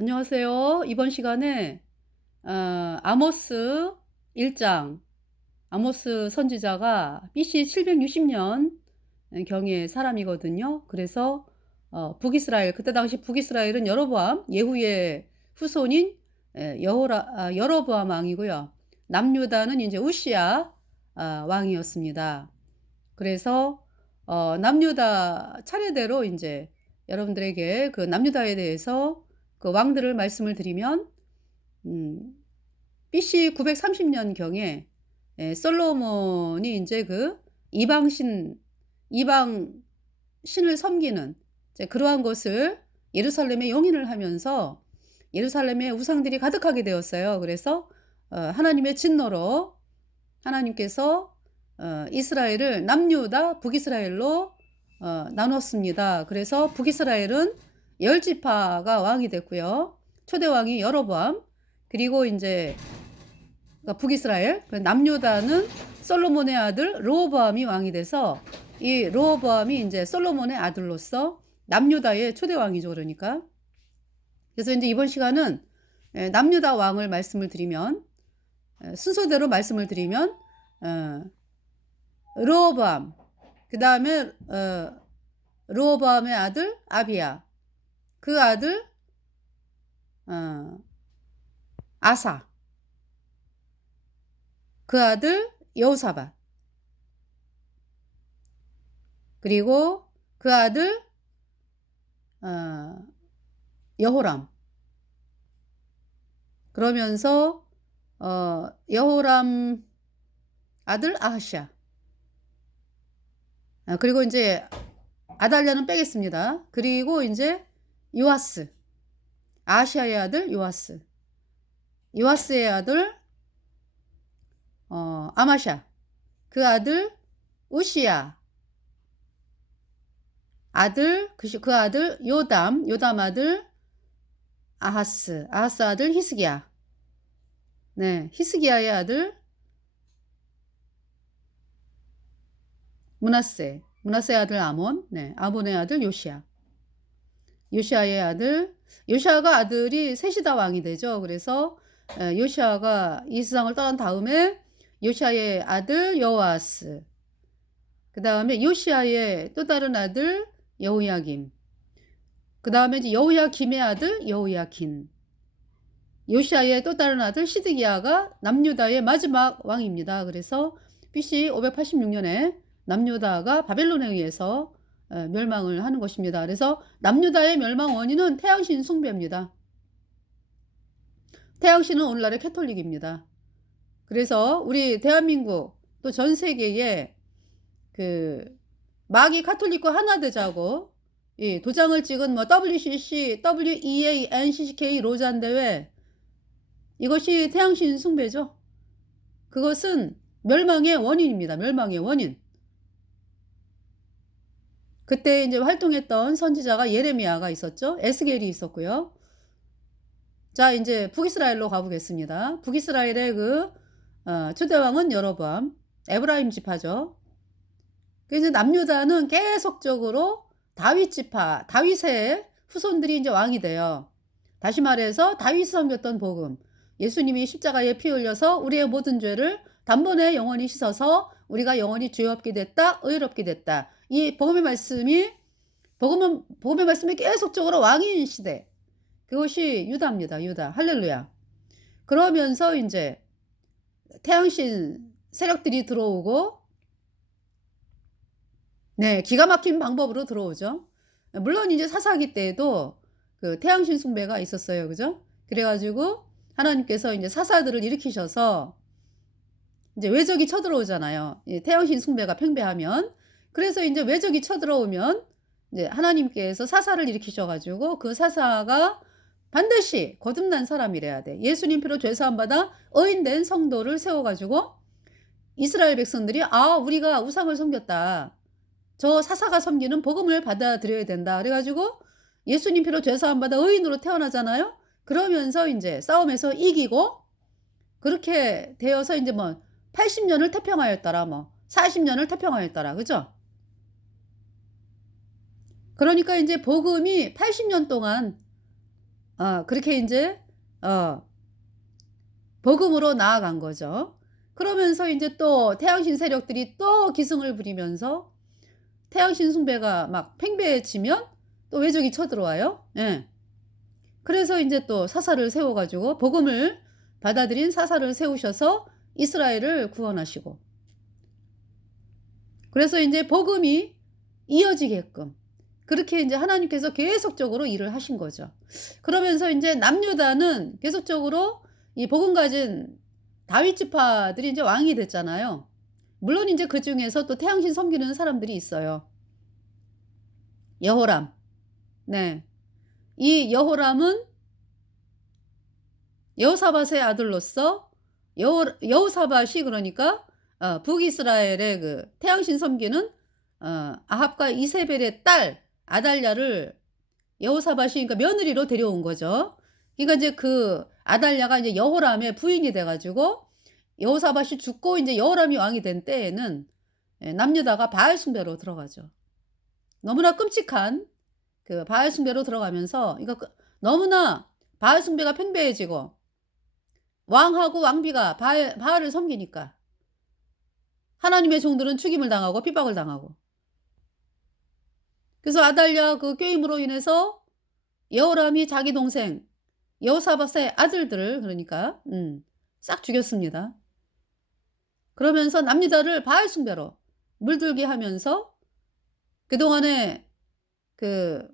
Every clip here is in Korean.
안녕하세요. 이번 시간에 아모스 1장, 아모스 선지자가 BC 760년 경의 사람이거든요. 그래서 북이스라엘, 그때 당시 북이스라엘은 여로보암 예후의 후손인 여로보암 왕이고요. 남유다는 이제 우시야 왕이었습니다. 그래서 남유다 차례대로 이제 여러분들에게 그 남유다에 대해서 그 왕들을 말씀을 드리면 음 BC 930년 경에 솔로몬이 이제 그 이방 신을 섬기는 이제 그러한 것을 예루살렘에 용인을 하면서 예루살렘에 우상들이 가득하게 되었어요. 그래서 하나님의 진노로 하나님께서 이스라엘을 남유다 북이스라엘로 나눴습니다. 그래서 북이스라엘은 열 지파가 왕이 됐고요. 초대 왕이 여로보암, 그리고 이제 북이스라엘, 남유다는 솔로몬의 아들 르호보암이 왕이 돼서 이 르호보암이 이제 솔로몬의 아들로서 남유다의 초대 왕이죠. 그러니까 그래서 이제 이번 시간은 남유다 왕을 말씀을 드리면 순서대로 말씀을 드리면 르호보암, 그 다음에 르호보암의 아들 아비야, 그 아들 아사, 그 아들 여호사밧, 그리고 그 아들 여호람. 그러면서 여호람 아들 아하샤. 그리고 이제 아달랴는 빼겠습니다. 그리고 이제 요아스, 아하샤의 아들 요아스, 요아스의 아들 아마샤, 그 아들 우시야, 그 아들 요담 아들 아하스 아들 히스기야, 네, 히스기야의 아들 문하세 아들 아몬, 네, 아몬의 아들 요시야, 요시야의 아들, 요시야가 아들이 셋이 다 왕이 되죠. 그래서 요시야가 이 세상을 떠난 다음에 요시야의 아들 여호아스, 그 다음에 요시야의 또 다른 아들 여호야김, 그 다음에 이제 여호야김의 아들 여호야킨, 요시야의 또 다른 아들 시드기야가 남유다의 마지막 왕입니다. 그래서 BC 586년에 남유다가 바벨론에 의해서 멸망을 하는 것입니다. 그래서 남유다의 멸망 원인은 태양신 숭배입니다. 태양신은 오늘날의 캐톨릭입니다. 그래서 우리 대한민국 또 전 세계에 그 마귀 카톨릭과 하나 되자고 이 도장을 찍은 뭐 WCC, WEA, NCCK 로잔 대회, 이것이 태양신 숭배죠. 그것은 멸망의 원인입니다. 멸망의 원인. 그때 이제 활동했던 선지자가 예레미야가 있었죠. 에스겔이 있었고요. 자, 이제 북이스라엘로 가보겠습니다. 북이스라엘의 그 초대왕은 여로보암, 에브라임 지파죠. 그래서 남유다는 계속적으로 다윗 지파, 다윗의 후손들이 이제 왕이 돼요. 다시 말해서 다윗이 섬겼던 복음, 예수님이 십자가에 피 흘려서 우리의 모든 죄를 단번에 영원히 씻어서 우리가 영원히 죄 없게 됐다, 의롭게 됐다. 이 복음의 말씀이 계속적으로 왕인 시대. 그것이 유다입니다. 유다. 할렐루야. 그러면서 이제 태양신 세력들이 들어오고, 네, 기가 막힌 방법으로 들어오죠. 물론 이제 사사기 때에도 그 태양신 숭배가 있었어요. 그죠? 그래가지고 하나님께서 이제 사사들을 일으키셔서 이제 외적이 쳐들어오잖아요. 태양신 숭배가 팽배하면. 그래서 이제 외적이 쳐들어오면 이제 하나님께서 사사를 일으키셔가지고 그 사사가 반드시 거듭난 사람이래야 돼. 예수님 피로 죄사함 받아 의인된 성도를 세워가지고 이스라엘 백성들이 우리가 우상을 섬겼다, 저 사사가 섬기는 복음을 받아들여야 된다. 그래가지고 예수님 피로 죄사함 받아 의인으로 태어나잖아요. 그러면서 이제 싸움에서 이기고 그렇게 되어서 이제 뭐 80년을 태평하였더라, 뭐 40년을 태평하였더라, 그죠? 그러니까 이제 복음이 80년 동안 그렇게 인제 어 복음으로 나아간 거죠. 그러면서 인제 또 태양신 세력들이 또 기승을 부리면서 태양신 숭배가 막 팽배해지면 또 외적이 쳐들어와요. 예. 그래서 인제 또 사사를 세워 가지고 복음을 받아들인 사사를 세우셔서 이스라엘을 구원하시고, 그래서 인제 복음이 이어지게끔 그렇게 인제 하나님께서 계속적으로 일을 하신 거죠. 그러면서 인제 남유다는 계속적으로 이 복음 가진 다윗 지파들이 인제 왕이 됐잖아요. 물론 인제 그중에서 또 태양신 섬기는 사람들이 있어요. 여호람. 네. 이 여호람은 여호사밧의 아들로서 여호사밧이 그러니까 북이스라엘의 그 태양신 섬기는 아합과 이세벨의 딸 아달랴를 여호사밧이 그러니까 며느리로 데려온 거죠. 그러니까 이제 그 아달랴가 이제 여호람의 부인이 돼 가지고 여호사밧이 죽고 인제 여호람이 왕이 된 때에는 남유다가 바알 숭배로 들어가죠. 너무나 끔찍한 그 바알 숭배로 들어가면서 이거 너무나 바알 숭배가 팽배해지고 왕하고 왕비가 바알을 섬기니까 하나님의 종들은 죽임을 당하고 핍박을 당하고, 그래서 아달랴 그 꾀임으로 인해서 여호람이 자기 동생 여호사밧의 아들들을 그러니까 싹 죽였습니다. 그러면서 남유다를 바알 숭배로 물들게 하면서 그동안에 그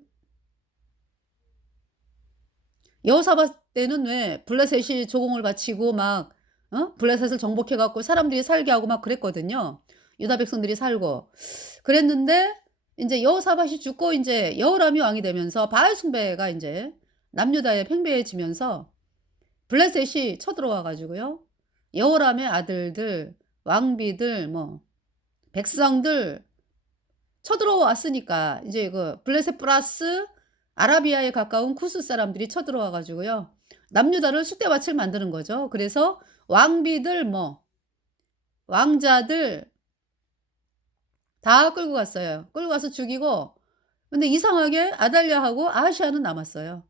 여호사밧 때는 왜 블레셋이 조공을 바치고 막 블레셋을 정복해 갖고 사람들이 살게 하고 막 그랬거든요. 유다 백성들이 살고. 그랬는데 인제 여호사밧이 죽고 인제 여호람이 왕이 되면서 바알 숭배가 인제 남유다에 팽배해지면서 블레셋이 쳐들어와 가지고요. 여호람의 아들들, 왕비들 뭐 백성들 쳐들어왔으니까 이제 그 블레셋 플러스 아라비아에 가까운 쿠스 사람들이 쳐들어와 가지고요. 남유다를 쑥대밭을 만드는 거죠. 그래서 왕비들 뭐 왕자들 다 끌고 갔어요. 끌고 가서 죽이고, 근데 이상하게 아달랴하고 아하시아는 남았어요.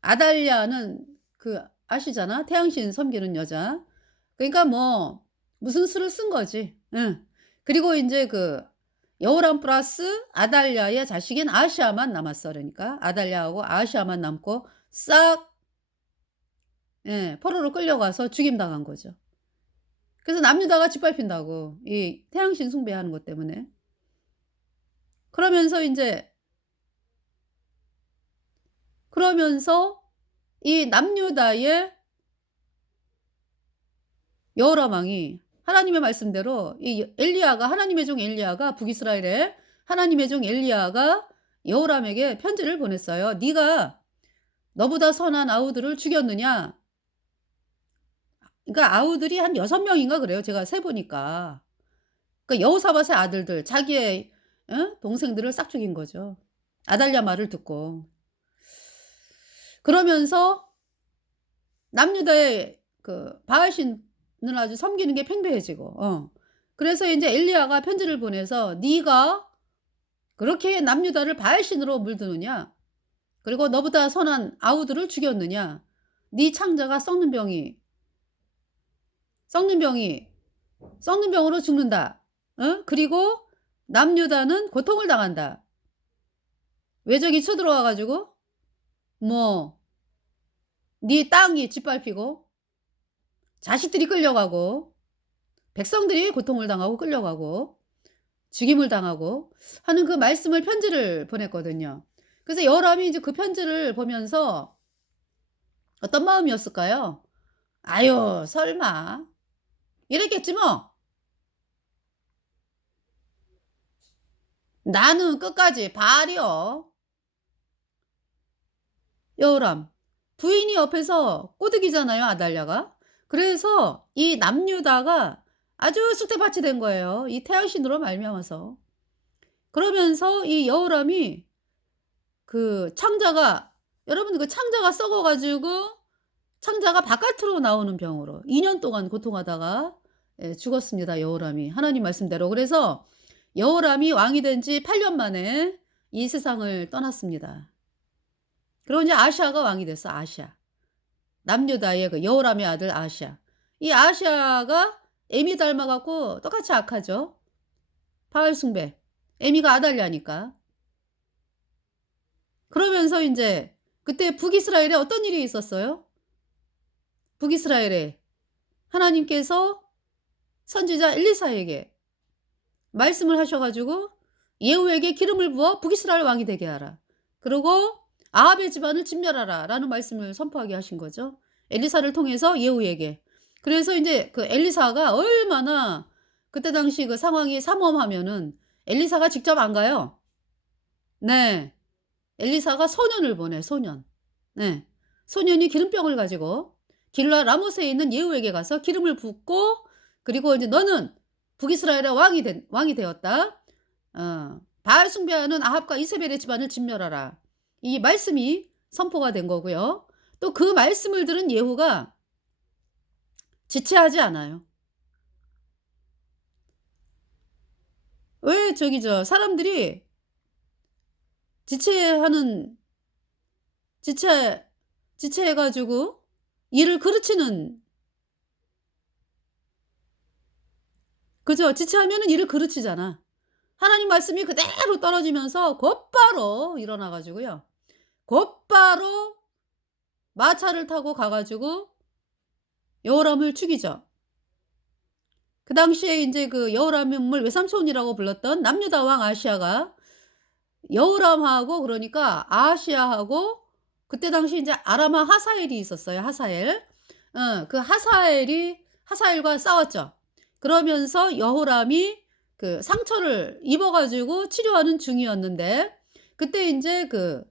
아달랴는 그 아시잖아. 태양신 섬기는 여자. 그러니까 뭐 무슨 수를 쓴 거지. 응. 그리고 인제 그 여호람 플러스 아달랴의 자식인 아하시아만 남았어. 그러니까 아달랴하고 아하시아만 남고 싹 포로로 끌려가서 죽임당한 거죠. 그래서 남유다가 짓밟힌다고. 이 태양신 숭배하는 것 때문에. 그러면서 인제 그러면서 이 남유다의 여호람 왕이 하나님의 말씀대로 이 엘리야가 하나님의 종 엘리야가 북이스라엘에 하나님의 종 엘리야가 여호람에게 편지를 보냈어요. "네가 너보다 선한 아우들을 죽였느냐?" 그러니까 아우들이 한 6 명인가 그래요, 제가 세 보니까. 그 여호사밧의 아들들 자기의 동생들을 싹 죽인 거죠, 아달랴 말을 듣고. 그러면서 남유다의 그 바알신을 아주 섬기는 게 팽배해지고 그래서 인제 엘리야가 편지를 보내서 "네가 그렇게 남유다를 바알신으로 물드느냐? 그리고 너보다 선한 아우들을 죽였느냐? 네 창자가 썩는 병이 썩는 병으로 죽는다. 그리고 남유다는 고통을 당한다. 외적이 쳐들어와 가지고 뭐 네 땅이 짓밟히고 자식들이 끌려가고 백성들이 고통을 당하고 끌려가고 죽임을 당하고" 하는 그 말씀을 편지를 보냈거든요. 그래서 여호람이 이제 그 편지를 보면서 어떤 마음이었을까요? '아유 설마.' 이랬겠지 뭐. '나는 끝까지 바알이여.' 여호람. 부인이 옆에서 꼬드기잖아요, 아달랴가. 그래서 이 남유다가 아주 쑥대밭이 된 거예요, 이 태양신으로 말미암아서. 그러면서 이 여호람이 그 창자가, 여러분 그 창자가 썩어 가지고 창자가 바깥으로 나오는 병으로 2년 동안 고통하다가 죽었습니다, 여호람이. 하나님 말씀대로. 그래서 여호람이 왕이 된 지 8년 만에 이 세상을 떠났습니다. 그리고 이제 아시아가 왕이 됐어. 아시아. 남유다의 그 여호람의 아들 아시아. 이 아시아가 에미 닮아 갖고 똑같이 악하죠. 바알 숭배. 에미가 아달랴니까. 그러면서 인제 그때 북이스라엘에 어떤 일이 있었어요? 북이스라엘에 하나님께서 선지자 엘리사에게 말씀을 하셔 가지고 예후에게 기름을 부어 북이스라엘 왕이 되게 하라. 그리고 아합의 집안을 진멸하라라는 말씀을 선포하게 하신 거죠. 엘리사를 통해서 예후에게. 그래서 인제 그 엘리사가 얼마나 그때 당시 그 상황이 삼엄하면은 엘리사가 직접 안 가요. 네. 엘리사가 소년을 보내 소년. 네. 소년이 기름병을 가지고 길라 라모스에 있는 예후에게 가서 기름을 붓고 그리고 이제 "너는 북이스라엘의 왕이 되었다. 바알 숭배하는 아합과 이세벨의 집안을 진멸하라." 이 말씀이 선포가 된 거고요. 또 그 말씀을 들은 예후가 지체하지 않아요. 왜 사람들이 지체하는 지체 지체해 가지고 일을 그르치는 그죠? 지체하면은 일을 그르치잖아. 하나님 말씀이 그대로 떨어지면서 곧바로 일어나 가지고요. 곧바로 마차를 타고 가 가지고 여호람을 죽이죠. 그 당시에 인제 그 여호람을 외삼촌이라고 불렀던 남유다 왕 아시아가 여호람하고 그러니까 아시아하고 그때 당시 인제 아람왕 하사엘이 있었어요, 하사엘. 그 하사엘과 싸웠죠. 그러면서 여호람이 그 상처를 입어 가지고 치료하는 중이었는데 그때 인제 그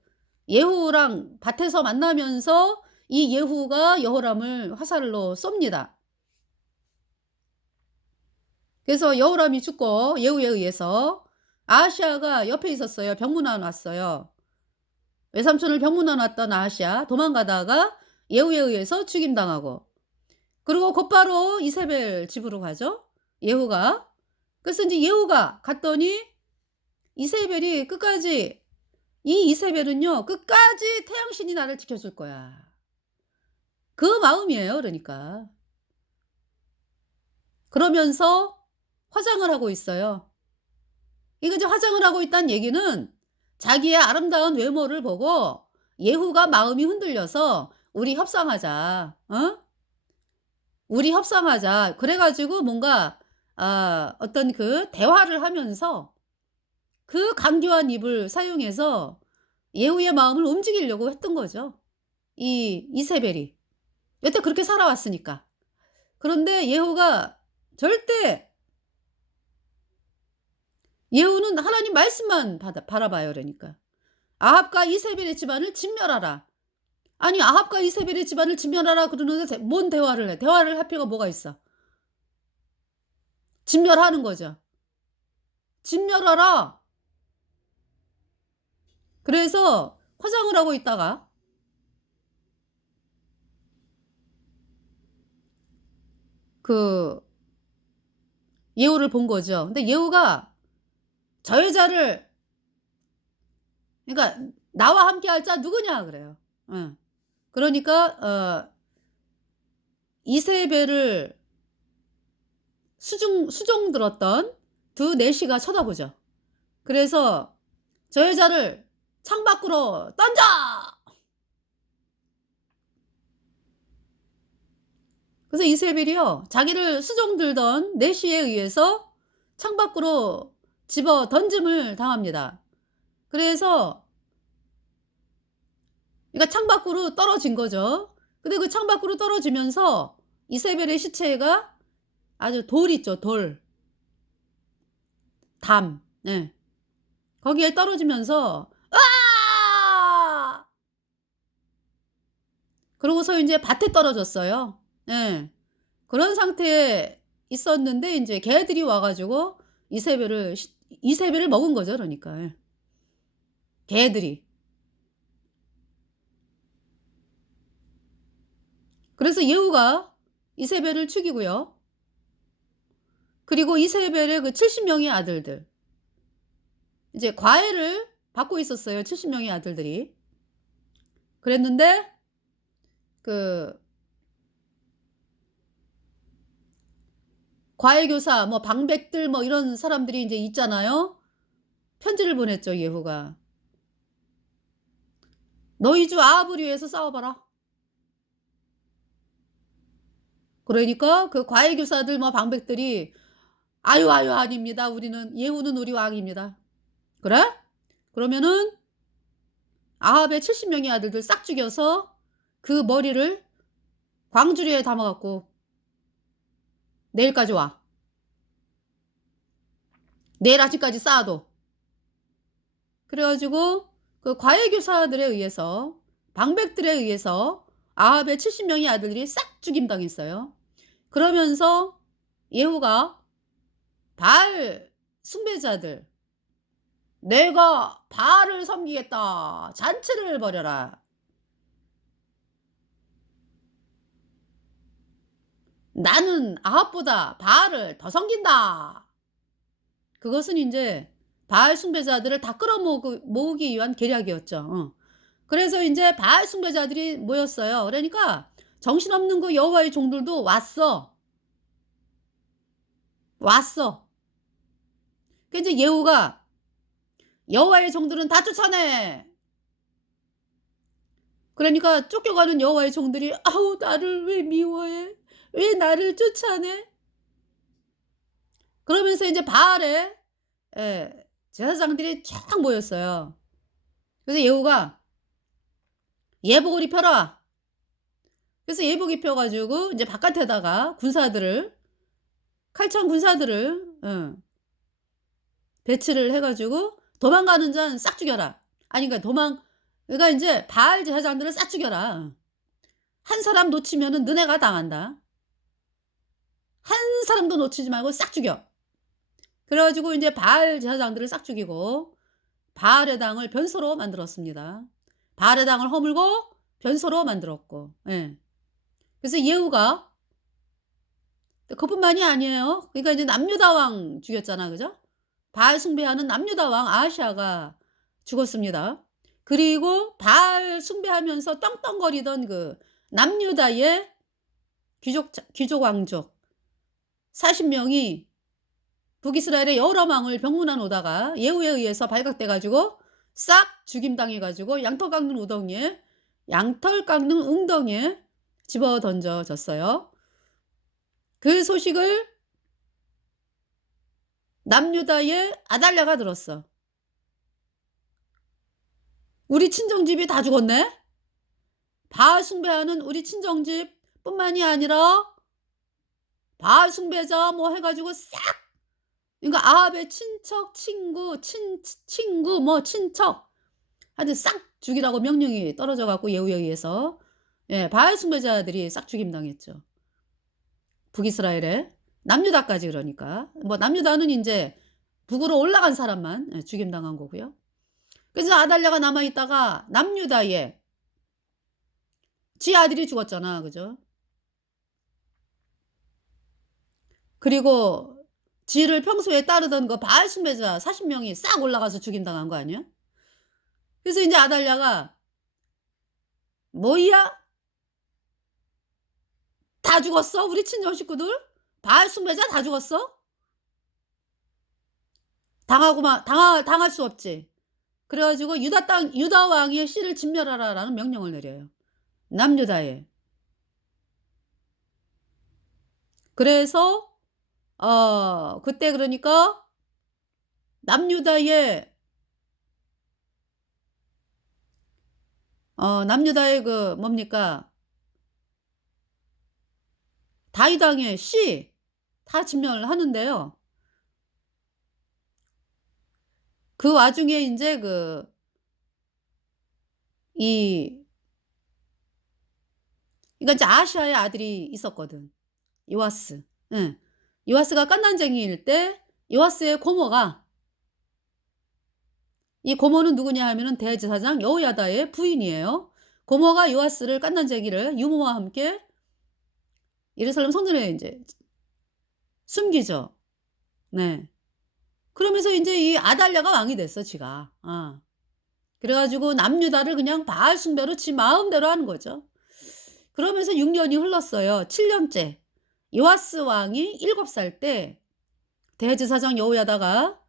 예후랑 밭에서 만나면서 이 예후가 여호람을 화살로 쏩니다. 그래서 여호람이 죽고 예후에 의해서 아하시아가 옆에 있었어요. 병문안 왔어요. 외삼촌을 병문안 왔던 아하시아 도망가다가 예후에 의해서 죽임당하고 그리고 곧바로 이세벨 집으로 가죠. 예후가. 그래서 인제 예후가 갔더니 이세벨이 끝까지 이 이세벨은요. 끝까지 태양신이 나를 지켜줄 거야. 그 마음이에요 그러니까. 그러면서 화장을 하고 있어요. 이거 이제 화장을 하고 있다는 얘기는 자기의 아름다운 외모를 보고 예후가 마음이 흔들려서 "우리 협상하자. 어? 우리 협상하자." 그래 가지고 뭔가 어떤 그 대화를 하면서 그 간교한 입을 사용해서 예후의 마음을 움직이려고 했던 거죠. 이 이세벨이. 여태 그렇게 살아왔으니까. 그런데 예후가 절대 예후는 하나님 말씀만 바라봐요 그러니까. "아합과 이세벨의 집안을 진멸하라." 아니 아합과 이세벨의 집안을 진멸하라 그러는데 뭔 대화를 해. 대화를 할 필요가 뭐가 있어. 진멸하는 거죠. "진멸하라." 그래서 화장을 하고 있다가 그 예후를 본 거죠. 근데 예후가 "저 여자를 그러니까 나와 함께 할 자 누구냐?" 그래요. 예. 그러니까 이세벨을 수종 들었던 두 내시가 쳐다보죠. 그래서 "저 여자를 창밖으로 던져!" 그래서 이세벨이요. 자기를 수종 들던 내시에 의해서 창밖으로 집어 던짐을 당합니다. 그래서 그러니까 창밖으로 떨어진 거죠. 근데 그 창밖으로 떨어지면서 이세벨의 시체가 아주 돌 있죠, 돌. 담. 예. 거기에 떨어지면서 "으아!" 그러고서 인제 밭에 떨어졌어요. 예. 그런 상태에 있었는데 인제 개들이 와 가지고 이세벨을 먹은 거죠 그러니까. 예. 개들이. 그래서 예후가 이세벨을 죽이고요. 그리고 이세벨의 그 70 명의 아들들 이제 과외를 받고 있었어요 70 명의 아들들이. 그랬는데 그 과외교사 뭐 방백들 뭐 이런 사람들이 인제 있잖아요. 편지를 보냈죠 예후가. "너희 주 아합을 위해서 싸워 봐라." 그러니까 그 과외교사들 뭐 방백들이 "아유, 아유 아닙니다. 우리는 예후는 우리 왕입니다." "그래? 그러면은 아합의 70 명의 아들들 싹 죽여서 그 머리를 광주리에 담아 갖고 내일까지 와. 내일 아침까지 쌓아둬." 그래 가지고 그 과외교사들에 의해서 방백들에 의해서 아합의 70 명의 아들들이 싹 죽임당했어요. 그러면서 예후가 바알 숭배자들 "내가 바알을 섬기겠다. 잔치를 벌여라. 나는 아합보다 바알을 더 섬긴다." 그것은 인제 바알 숭배자들을 다 모으기 위한 계략이었죠. 그래서 인제 바알 숭배자들이 모였어요. 그러니까 정신없는 그 여호와의 종들도 왔어. 왔어. 그 인제 예후가 "여호와의 종들은 다 쫓아내." 그러니까 쫓겨가는 여호와의 종들이 "아우 나를 왜 미워해? 왜 나를 쫓아내?" 그러면서 인제 바알의 제사장들이 쫙 모였어요. 그래서 예후가 "예복을 입혀라." 그래서 예복 입혀 가지고 인제 바깥에다가 군사들을 칼창 군사들을 배치를 해 가지고 "도망가는 자는 싹 죽여라." 아니 그러니까 그러니까 인제 바알 제사장들을 싹 죽여라. "한 사람 놓치면은 너네가 당한다. 한 사람도 놓치지 말고 싹 죽여." 그래 가지고 인제 바알 제사장들을 싹 죽이고 바알의 당을 변소로 만들었습니다. 바알의 당을 허물고 변소로 만들었고. 예. 그래서 예후가 그것뿐만이 아니에요. 그러니까 이제 남유다 왕 죽였잖아. 그죠? 바알 숭배하는 남유다 왕 아하시아가 죽었습니다. 그리고 바알 숭배하면서 떵떵거리던 그 남유다의 귀족 왕족 40 명이 북이스라엘의 여러 왕을 병문안 오다가 예후에 의해서 발각돼 가지고 싹 죽임당해 가지고 양털 깎는 웅덩이에 집어 던져졌어요. 그 소식을 남유다의 아달랴가 들었어. "우리 친정집이 다 죽었네. 바알 숭배하는 우리 친정집뿐만이 아니라 바알 숭배자 뭐 해 가지고 싹." 그러니까 아합의 친척, 친구 뭐 친척 하여튼 싹 죽이라고 명령이 떨어져 갖고 예후에 의해서 바알 숭배자들이 싹 죽임당했죠. 북이스라엘에. 남유다까지 그러니까. 뭐 남유다는 인제 북으로 올라간 사람만 죽임당한 거고요. 그래서 아달랴가 남아 있다가 남유다의 지 아들이 죽었잖아. 그죠? 그리고 지를 평소에 따르던 그 바알 숭배자 40 명이 싹 올라가서 죽임당한 거 아니야? 그래서 인제 아달랴가 "뭐야? 다 죽었어? 우리 친정 식구들? 바알 숭배자 다 죽었어? 당할 수 없지." 그래 가지고 유다 왕의 씨를 진멸하라라는 명령을 내려요. 남유다에. 그래서 그때 그러니까 남유다의 남유다의 그 뭡니까? 다윗 왕의 씨 다 진멸하는데요. 그 와중에 인제 이 그러니까 이제 아하시아의 아들이 있었거든. 요아스. 예. 요아스가 갓난쟁이일 때 요아스의 고모가 이 고모는 누구냐 하면은 대제사장 여호야다의 부인이에요. 고모가 요아스를 갓난쟁이를 유모와 함께 예루살렘 성전에 인제 숨기죠. 네. 그러면서 인제 이 아달랴가 왕이 됐어 지가. 그래 가지고 남유다를 그냥 바알 숭배로 지 마음대로 하는 거죠. 그러면서 6 년이 흘렀어요. 7 년째. 요아스 왕이 7살 때 대제사장 여호야다가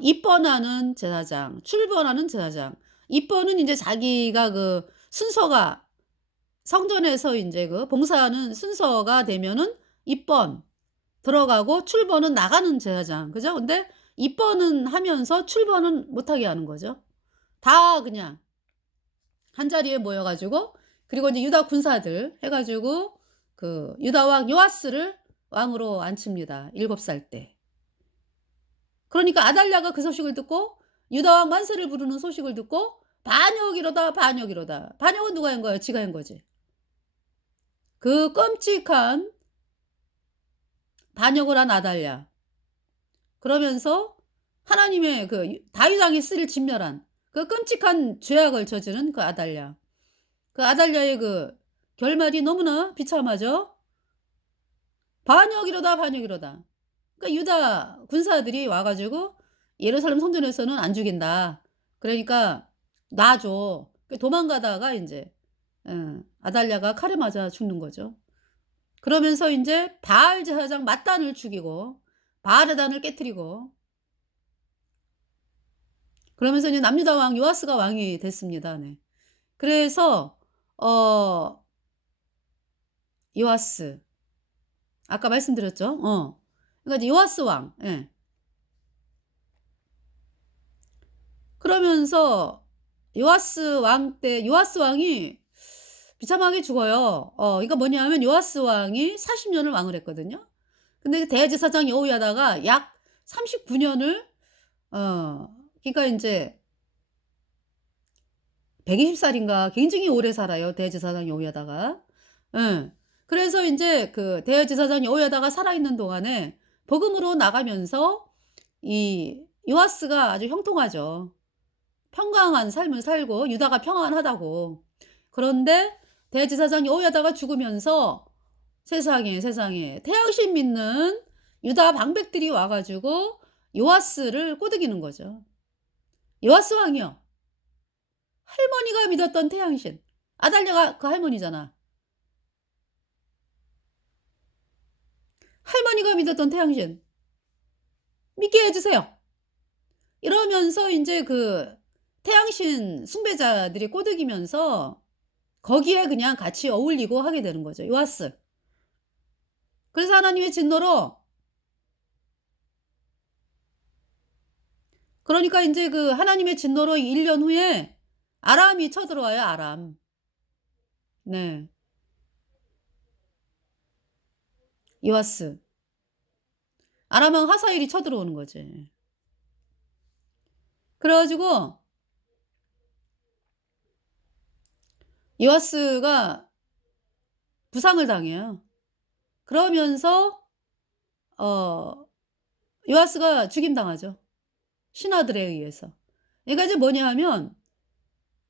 입번하는 제사장, 출번하는 제사장. 입번은 인제 자기가 그 순서가 성전에서 인제 그 봉사하는 순서가 되면은 입번 들어가고 출번은 나가는 제사장. 그죠? 근데 입번은 하면서 출번은 못하게 하는 거죠. 다 그냥 한자리에 모여 가지고, 그리고 이제 유다 군사들 해 가지고 그 유다 왕 요아스를 왕으로 앉힙니다, 7살 때. 그러니까 아달랴가 그 소식을 듣고 유다 왕 만세를 부르는 소식을 듣고 반역이로다, 반역이로다. 반역은 누가 한 거예요? 지가 한 거지. 그 끔찍한 반역을 한 아달랴. 그러면서 하나님의 그 다윗 왕의 씨를 진멸한 그 끔찍한 죄악을 저지른 그 아달랴. 그 아달랴의 그 결말이 너무나 비참하죠. 반역이로다, 반역이로다. 그러니까 유다 군사들이 와 가지고 예루살렘 성전에서는 안 죽인다. 그러니까 놔줘. 그 도망가다가 인제 아달랴가 칼에 맞아 죽는 거죠. 그러면서 인제 바알 제사장 맏단을 죽이고 바알의 단을 깨트리고, 그러면서 이제 남유다 왕 요아스가 왕이 됐습니다. 네. 그래서 어 요아스 아까 말씀드렸죠. 그러니까 이제 요아스 왕. 예. 그러면서 요아스 왕 때 요아스 왕이 비참하게 죽어요. 이거 뭐냐면 요아스 왕이 40 년을 왕을 했거든요. 근데 그 대제사장 여호야다가 약 39 년을 그러니까 인제 120 살인가 굉장히 오래 살아요, 대제사장 여호야다가. 예. 그래서 인제 그 대제사장 여호야다가 살아있는 동안에 복음으로 나가면서 이 요아스가 아주 형통하죠. 평강한 삶을 살고 유다가 평안하다고. 그런데 대제사장 여호야다가 죽으면서 세상에, 세상에 태양신 믿는 유다 방백들이 와 가지고 요아스를 꼬드기는 거죠. 요아스 왕이요. 할머니가 믿었던 태양신. 아달랴가 그 할머니잖아. 할머니가 믿었던 태양신 믿게 해 주세요. 이러면서 인제 그 태양신 숭배자들이 꼬드기면서 거기에 그냥 같이 어울리고 하게 되는 거죠, 요아스. 그래서 하나님의 진노로, 그러니까 인제 그 하나님의 진노로 1년 후에 아람이 쳐들어와요, 아람. 네. 요아스. 아람 왕 하사엘이 쳐들어오는 거지. 그래 가지고 요아스가 부상을 당해요. 그러면서 어 요아스가 죽임당하죠, 신하들에 의해서. 그러니까 이제 뭐냐 하면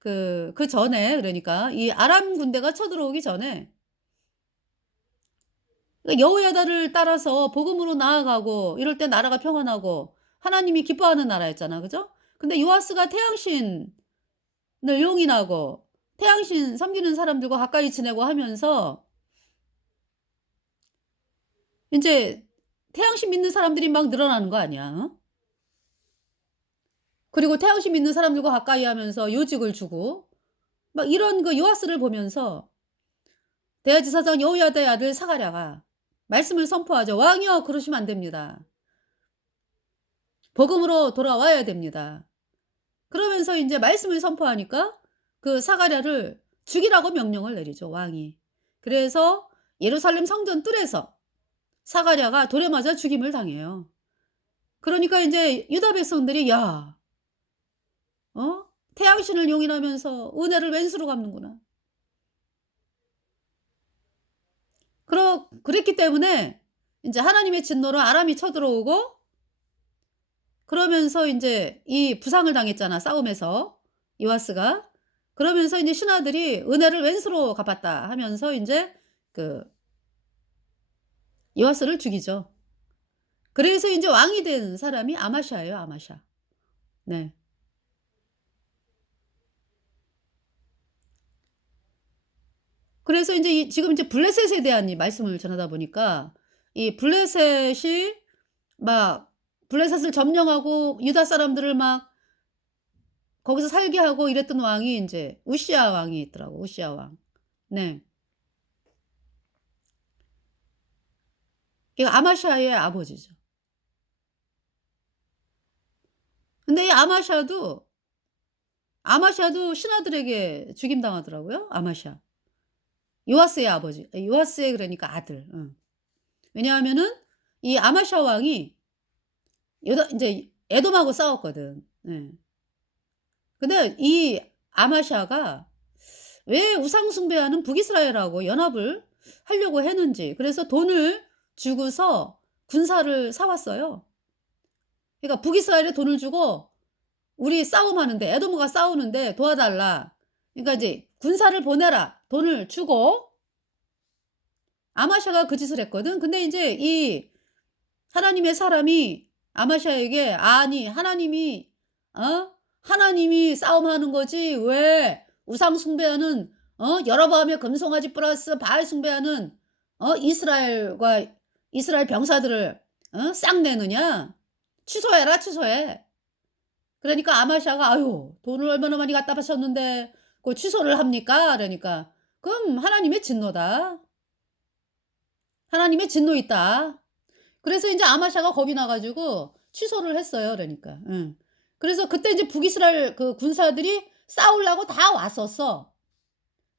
그전에, 그러니까 이 아람 군대가 쳐들어오기 전에 그 여호야다를 따라서 복음으로 나아가고 이럴 때 나라가 평안하고 하나님이 기뻐하는 나라였잖아. 그죠? 근데 요아스가 태양신을 용인하고 태양신 섬기는 사람들과 가까이 지내고 하면서 인제 태양신 믿는 사람들이 막 늘어나는 거 아니야. 그리고 태양신 믿는 사람들과 가까이 하면서 요직을 주고 막 이런 그 요아스를 보면서 대제사장 여호야다의 아들 사가랴가 말씀을 선포하죠. "왕이여, 그러시면 안 됩니다. 복음으로 돌아와야 됩니다." 그러면서 인제 말씀을 선포하니까 그 사가랴를 죽이라고 명령을 내리죠, 왕이. 그래서 예루살렘 성전 뜰에서 사가랴가 돌에 맞아 죽임을 당해요. 그러니까 인제 유다 백성들이 '야, 태양신을 용인하면서 은혜를 왼수로 갚는구나.' 그랬기 때문에 인제 하나님의 진노로 아람이 쳐들어오고, 그러면서 인제 이 부상을 당했잖아, 싸움에서 요아스가. 그러면서 인제 신하들이 "은혜를 왼수로 갚았다." 하면서 인제 그 요아스를 죽이죠. 그래서 인제 왕이 된 사람이 아마샤예요, 아마샤. 네. 그래서 인제 지금 이제 블레셋에 대한 이 말씀을 전하다 보니까 이 블레셋이 막 블레셋을 점령하고 유다 사람들을 막 거기서 살게 하고 이랬던 왕이 인제 우시야 왕이 있더라고, 우시야 왕. 네. 그러니까 아마시아의 아버지죠. 근데 이 아마시아도 신하들에게 죽임당하더라고요, 아마시아. 요아스의 아버지. 요아스의 그러니까 아들. 왜냐하면은 이 아마시아 왕이 여다 인제 에돔하고 싸웠거든. 예. 근데 이 아마시아가 왜 우상 숭배하는 북이스라엘하고 연합을 하려고 했는지, 그래서 돈을 주고서 군사를 사 왔어요. 그러니까 북이스라엘에 돈을 주고 "우리 싸움하는데 에돔과 싸우는데 도와달라." 그러니까 이제 "군사를 보내라." 돈을 주고 아마샤가 그 짓을 했거든. 근데 인제 이 하나님의 사람이 아마샤에게 "아니 하나님이 싸움하는 거지 왜 우상 숭배하는 여로보암의 금송아지 플러스 바알 숭배하는 이스라엘 병사들을 싹 내느냐. 취소해라, 취소해." 그러니까 아마샤가 "아유 돈을 얼마나 많이 갖다 바쳤는데 그 취소를 합니까?" 그러니까 "그럼 하나님의 진노다. 하나님의 진노 있다." 그래서 인제 아마샤가 겁이 나 가지고 취소를 했어요, 그러니까. 응. 그래서 그때 이제 북이스라엘 그 군사들이 싸우려고 다 왔었어.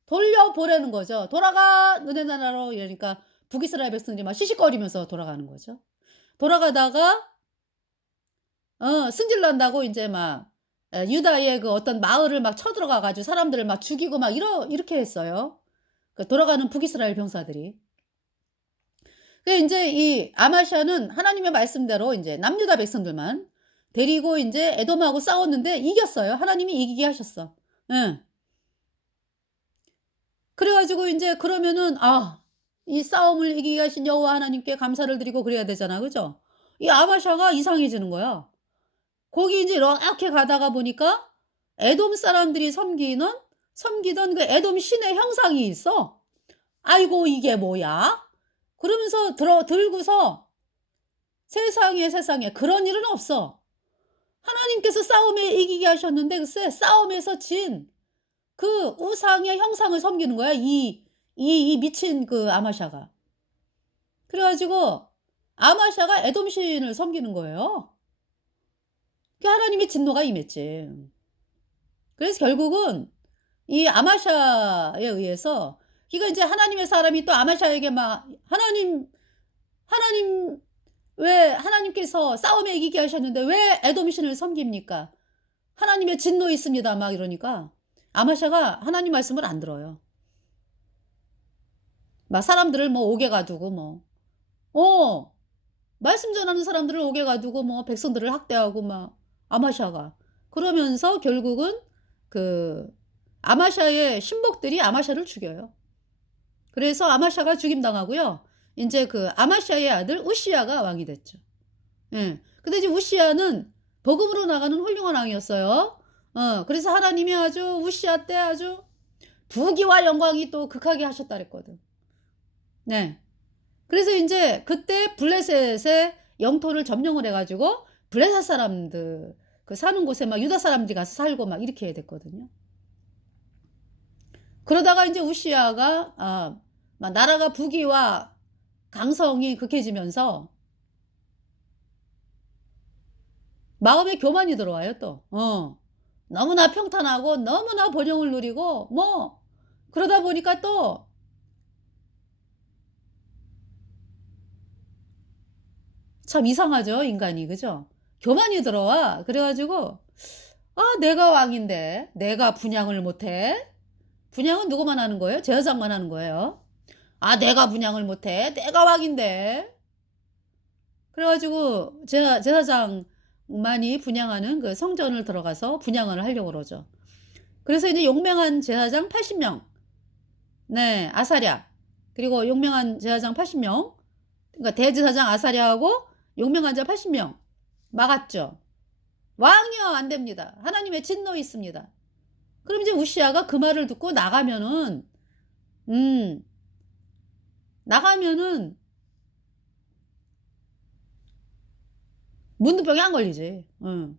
돌려보내는 거죠. "돌아가 너네 나라로." 이러니까 북이스라엘 백성들이 막 시시거리면서 돌아가는 거죠. 돌아가다가 승질 난다고 인제 막 유다의 그 어떤 마을을 막 쳐들어가 가지고 사람들을 막 죽이고 막 이렇게 했어요, 그 돌아가는 북이스라엘 병사들이. 그 인제 이 아마시아는 하나님의 말씀대로 인제 남유다 백성들만 데리고 인제 에돔하고 싸웠는데 이겼어요. 하나님이 이기게 하셨어. 예. 그래 가지고 인제 그러면은 이 싸움을 이기게 하신 여호와 하나님께 감사를 드리고 그래야 되잖아. 그죠? 이 아마샤가 이상해지는 거야. 거기 인제 이렇게 가다가 보니까 에돔 사람들이 섬기던 그 에돔 신의 형상이 있어. '아이고 이게 뭐야?' 그러면서 들고서 세상에, 세상에 그런 일은 없어. 하나님께서 싸움에 이기게 하셨는데 글쎄 싸움에서 진 그 우상의 형상을 섬기는 거야, 이 미친 그 아마샤가. 그래 가지고 아마샤가 에돔 신을 섬기는 거예요. 그 하나님의 진노가 임했지. 그래서 결국은 이 아마샤에 의해서 이거 인제 하나님의 사람이 또 아마샤에게 막 하나님 왜 하나님께서 싸움에 이기게 하셨는데 왜 에돔 신을 섬깁니까? 하나님의 진노 있습니다." 막 이러니까 아마샤가 하나님 말씀을 안 들어요. 막 사람들을 뭐 옥에 가두고 뭐 어 말씀 전하는 사람들을 옥에 가두고 뭐 백성들을 학대하고 막 아마샤가. 그러면서 결국은 그 아마샤의 신복들이 아마샤를 죽여요. 그래서 아마샤가 죽임당하고요. 인제 그 아마샤의 아들 우시야가 왕이 됐죠. 예. 근데 이제 우시야는 복음으로 나가는 훌륭한 왕이었어요. 그래서 하나님이 아주 우시야 때 아주 부귀와 영광이 또 극하게 하셨다 그랬거든. 네. 그래서 인제 그때 블레셋의 영토를 점령을 해 가지고 블레셋 사람들 그 사는 곳에 막 유다 사람들이 가서 살고 막 이렇게 됐거든요. 그러다가 인제 우시야가 막 나라가 부귀와 강성이 극해지면서 마음에 교만이 들어와요 또. 너무나 평탄하고 너무나 번영을 누리고 뭐 그러다 보니까 또 참 이상하죠 인간이. 그죠? 교만이 들어와. 그래 가지고 '내가 왕인데 내가 분양을 못 해?' 분양은 누구만 하는 거예요? 제사장만 하는 거예요. 내가 분양을 못 해. 내가 왕인데." 그래 가지고 제사장만이 분양하는 그 성전을 들어가서 분양을 하려고 그러죠. 그래서 이제 용맹한 제사장 80 명, 네 아사랴, 그리고 용맹한 제사장 80 명, 그러니까 대제사장 아사랴하고 용맹한 자 80 명 막았죠. "왕이여 안 됩니다. 하나님의 진노 있습니다." 그럼 이제 우시야가 그 말을 듣고 나가면은 음. 나가면은 문두병이 안 걸리지. 응.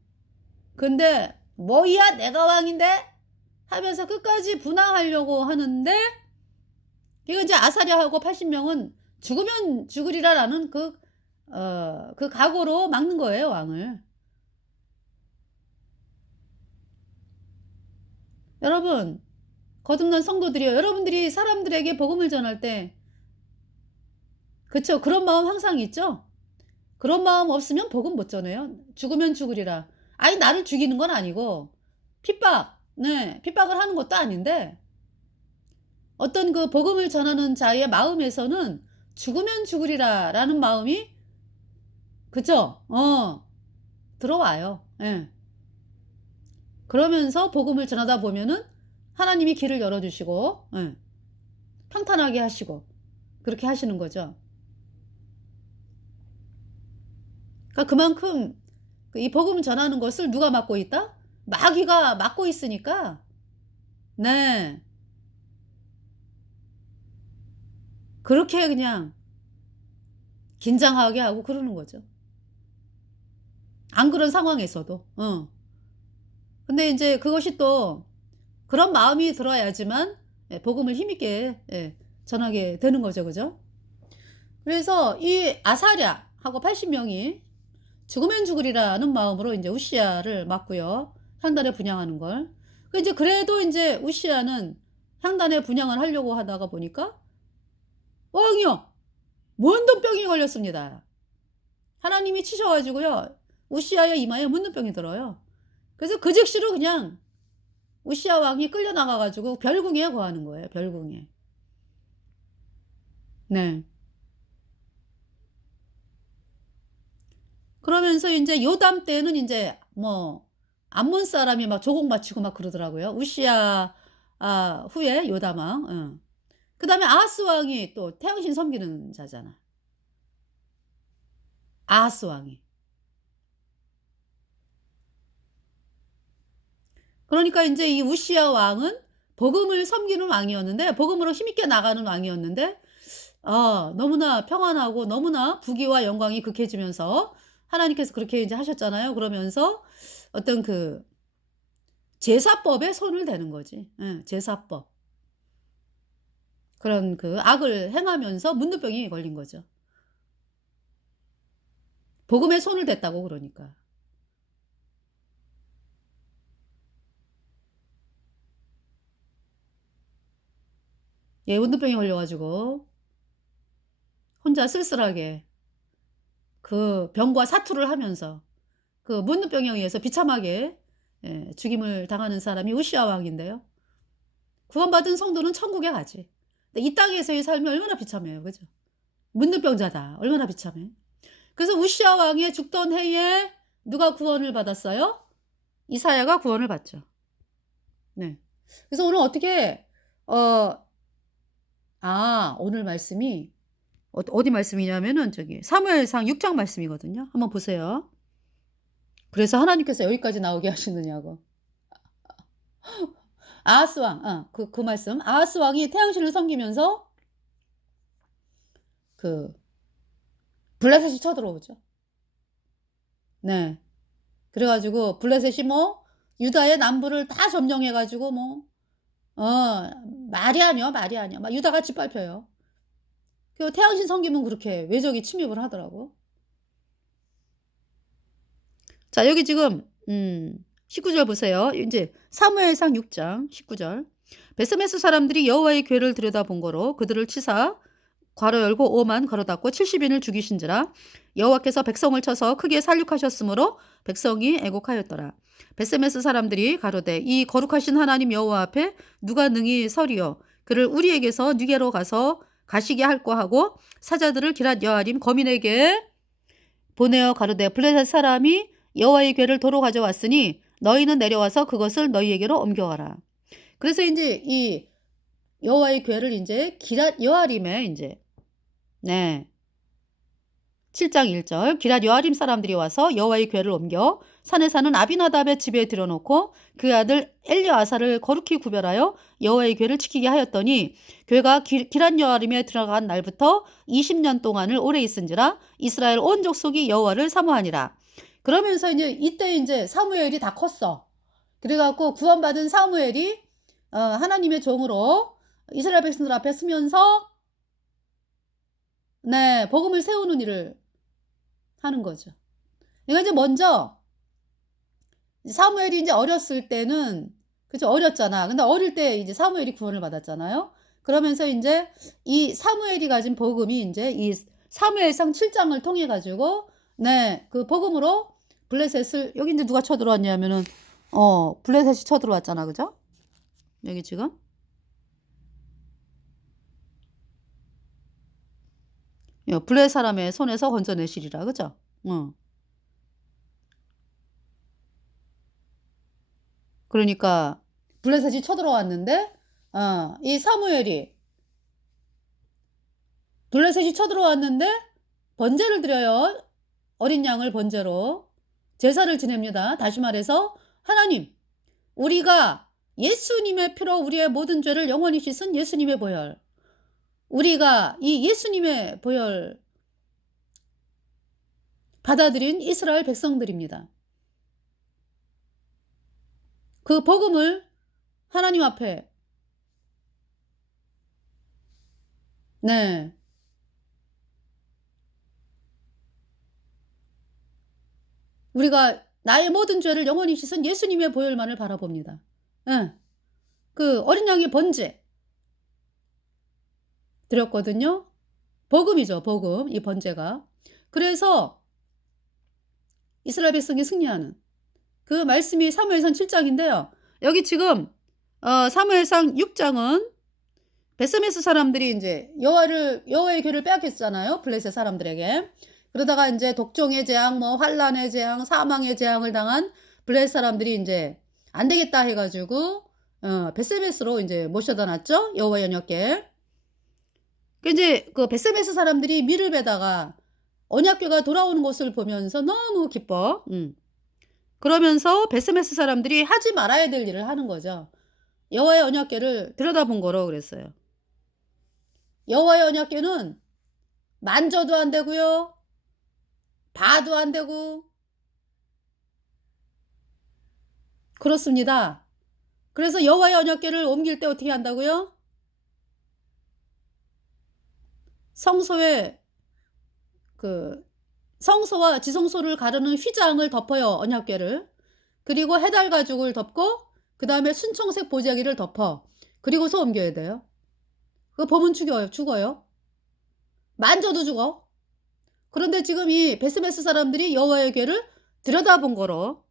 근데 "뭐야 내가 왕인데?" 하면서 끝까지 분항하려고 하는데 이거 이제 아사랴하고 80 명은 죽으면 죽으리라라는 그 각오로 막는 거예요, 왕을. 여러분, 거듭난 성도들이요. 여러분들이 사람들에게 복음을 전할 때 그쵸. 그런 마음 항상 있죠? 그런 마음 없으면 복음 못 전해요. 죽으면 죽으리라. 아니 나를 죽이는 건 아니고 핍박을 하는 것도 아닌데 어떤 그 복음을 전하는 자의 마음에서는 '죽으면 죽으리라.'라는 마음이 그죠? 들어와요. 예. 그러면서 복음을 전하다 보면은 하나님이 길을 열어 주시고 예 평탄하게 하시고 그렇게 하시는 거죠. 그러니까 그만큼 이 복음 전하는 것을 누가 맡고 있다? 마귀가 맡고 있으니까 네. 그렇게 그냥 긴장하게 하고 그러는 거죠. 안 그런 상황에서도. 근데 인제 그것이 또 그런 마음이 들어야지만 예 복음을 힘있게 예 전하게 되는 거죠. 그죠? 그래서 이 아사랴하고 80 명이 죽으면 죽으리라는 마음으로 인제 우시야를 맞고요. 향단에 분향하는 걸. 그 인제 그래도 인제 우시야는 향단에 분향을 하려고 하다가 보니까 왕이요 문둥병이 걸렸습니다. 하나님이 치셔 가지고요. 우시야의 이마에 문둥병이 들어요. 그래서 그 즉시로 그냥 우시야 왕이 끌려나가 가지고 별궁에 거하는 거예요, 별궁에. 네. 그러면서 인제 요담 때는 인제 뭐 암몬 사람이 막 조공 바치고 막 그러더라고요. 우시야 후에 요담 왕. 그다음에 아하스 왕이 또 태양신 섬기는 자잖아. 아하스 왕이. 그러니까 인제 이 우시야 왕은 복음을 섬기는 왕이었는데 복음으로 힘있게 나가는 왕이었는데 너무나 평안하고 너무나 부귀와 영광이 극해지면서 하나님께서 그렇게 인제 하셨잖아요. 그러면서 어떤 그 제사법에 손을 대는 거지. 예 제사법. 그런 그 악을 행하면서 문둥병이 걸린 거죠. 복음에 손을 댔다고 그러니까. 예 문둥병이 걸려 가지고 혼자 쓸쓸하게 그 병과 사투를 하면서 그 문둥병에 의해서 비참하게 예 죽임을 당하는 사람이 우시야 왕인데요. 구원받은 성도는 천국에 가지. 근데 이 땅에서의 삶이 얼마나 비참해요. 그죠? 문둥병자다. 얼마나 비참해. 그래서 우시야 왕이 죽던 해에 누가 구원을 받았어요? 이사야가 구원을 받죠. 네. 그래서 오늘 어떻게 어 오늘 말씀이 어디 말씀이냐면은 저기 사무엘상 6장 말씀이거든요. 한번 보세요. 그래서 하나님께서 여기까지 나오게 하시느냐고. 아하스 왕 그 말씀. 아하스 왕이 태양신을 섬기면서 그 블레셋이 쳐들어오죠. 네. 그래 가지고 블레셋이 뭐 유다의 남부를 다 점령해 가지고 뭐 어 말이 아니요, 말이 아니요. 막 유다가 짓밟혀요. 그 태양신 섬기면 그렇게 외적이 침입을 하더라고. 자 여기 지금 19절 보세요. 인제 사무엘상 6장 19 절. 베스메스 사람들이 여호와의 궤를 들여다본 거로 그들을 치사 괄호 열고 오만 걸어 닫고 70 인을 죽이신지라 여호와께서 백성을 쳐서 크게 살육하셨으므로 백성이 애곡하였더라. 베스메스 사람들이 가로되 이 거룩하신 하나님 여호와 앞에 누가 능히 서리요 그를 우리에게서 니게로 가서 가시게 할까 하고 사자들을 기럇 여아림 거민에게 보내어 가로되 블레셋 사람이 여호와의 궤를 도로 가져왔으니 너희는 내려와서 그것을 너희에게로 옮겨가라. 그래서 인제 이 여호와의 궤를 인제 기럇 여아림에 인제 네 7장 1절 기럇 여아림 사람들이 와서 여호와의 궤를 옮겨 산에 사는 아비나답의 집에 들여놓고 그 아들 엘리아사를 거룩히 구별하여 여호와의 궤를 지키게 하였더니 궤가 기럇 여아림에 들어간 날부터 20년 동안을 오래 있은지라 이스라엘 온 족속이 여호와를 사모하니라. 그러면서 이때 사무엘이 다 컸어. 그래갖고 구원받은 사무엘이 하나님의 종으로 이스라엘 백성들 앞에 서면서 복음을 세우는 일을 하는 거죠. 그러니까 먼저 사무엘이 어렸을 때는 그죠, 어렸잖아. 근데 어릴 때 사무엘이 구원을 받았잖아요. 그러면서 이 사무엘이 가진 복음이 이 사무엘상 7장을 통해 가지고 그 복음으로 블레셋을 여기 누가 쳐들어왔냐면은 블레셋이 쳐들어왔잖아, 그죠? 여기 지금 블레셋 사람의 손에서 건져내시리라, 그죠? 그러니까 블레셋이 쳐들어왔는데 이 사무엘이 블레셋이 쳐들어왔는데 번제를 드려요. 어린 양을 번제로 제사를 지냅니다. 다시 말해서 하나님, 우리가 예수님의 피로 우리의 모든 죄를 영원히 씻은 예수님의 보혈, 우리가 이 예수님의 보혈 받아들인 이스라엘 백성들입니다. 그 복음을 하나님 앞에 우리가 나의 모든 죄를 영원히 씻은 예수님의 보혈만을 바라봅니다. 그 어린 양의 번제 드렸거든요. 복음이죠, 복음. 이 번제가. 그래서 이스라엘 백성이 승리하는 그 말씀이 사무엘상 7장인데요. 여기 지금 사무엘상 6장은 베스메스 사람들이 여호와의 궤를 빼앗겼잖아요. 블레셋 사람들에게. 그러다가 독종의 재앙, 환란의 재앙, 사망의 재앙을 당한 블레셋 사람들이 안 되겠다 해가지고 베스메스로 모셔다 놨죠. 여호와의 언약궤. 그 베스메스 사람들이 밀을 베다가 언약궤가 돌아오는 것을 보면서 너무 기뻐. 그러면서 베스메스 사람들이 하지 말아야 될 일을 하는 거죠. 여호와의 언약궤를 들여다본 거로 그랬어요. 여호와의 언약궤는 만져도 안 되고요. 봐도 안 되고. 그렇습니다. 그래서 여호와의 언약궤를 옮길 때 어떻게 한다고요? 성소에 성소와 지성소를 가르는 휘장을 덮어요. 언약궤를. 그리고 해달 가죽을 덮고 그 다음에 순청색 보자기를 덮어. 그리고서 옮겨야 돼요. 그거 보면 죽어요. 만져도 죽어. 그런데 지금 이 베스메스 사람들이 여호와의 궤를 들여다본 거로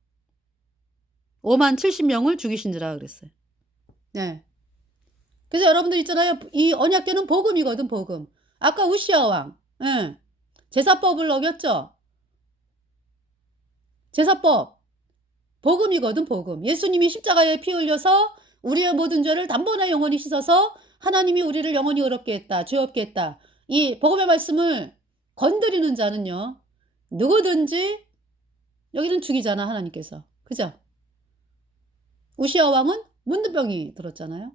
5만 70명을 죽이신지라 그랬어요. 그래서 여러분들 있잖아요. 이 언약궤는 복음이거든, 복음. 아까 우시아 왕, 제사법을 어겼죠. 제사법 복음이거든, 복음. 예수님이 십자가에 피 흘려서 우리의 모든 죄를 단번에 영원히 씻어서 하나님이 우리를 영원히 의롭게 했다, 죄 없게 했다. 이 복음의 말씀을 건드리는 자는요, 누구든지 여기는 죽이잖아, 하나님께서. 그죠? 우시아 왕은 문둥병이 들었잖아요.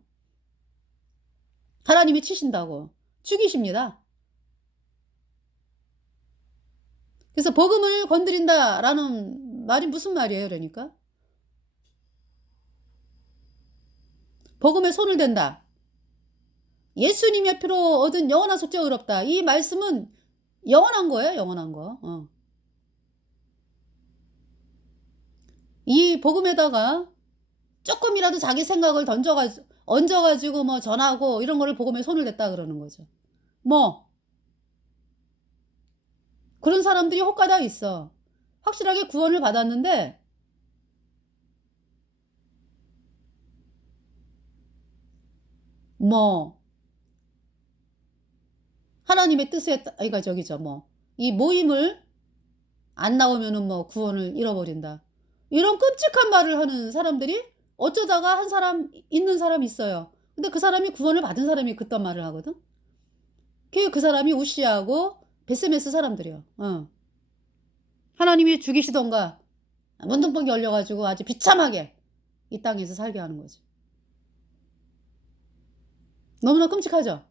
하나님이 치신다고 죽이십니다. 그래서 복음을 건드린다라는 말이 무슨 말이에요, 그러니까? 복음에 손을 댄다. 예수님의 피로 얻은 영원한 속죄가 의롭다. 이 말씀은 영원한 거예요, 영원한 거. 이 복음에다가 조금이라도 자기 생각을 얹어가지고 전하고 이런 거를 복음에 손을 댔다 그러는 거죠. 그런 사람들이 혹가다 있어. 확실하게 구원을 받았는데 하나님의 뜻에 그러니까 이 모임을 안 나오면은 구원을 잃어버린다. 이런 끔찍한 말을 하는 사람들이 어쩌다가 한 사람 있는 사람이 있어요. 근데 그 사람이 구원을 받은 사람이 그딴 말을 하거든. 그 사람이 우시아하고 베스메스 사람들이요. 하나님이 죽이시던가 문둥병이 걸려 가지고 아주 비참하게 이 땅에서 살게 하는 거지. 너무나 끔찍하죠.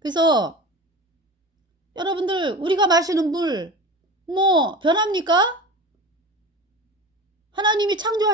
그래서 여러분들 우리가 마시는 물 뭐 변합니까? 하나님이 창조하신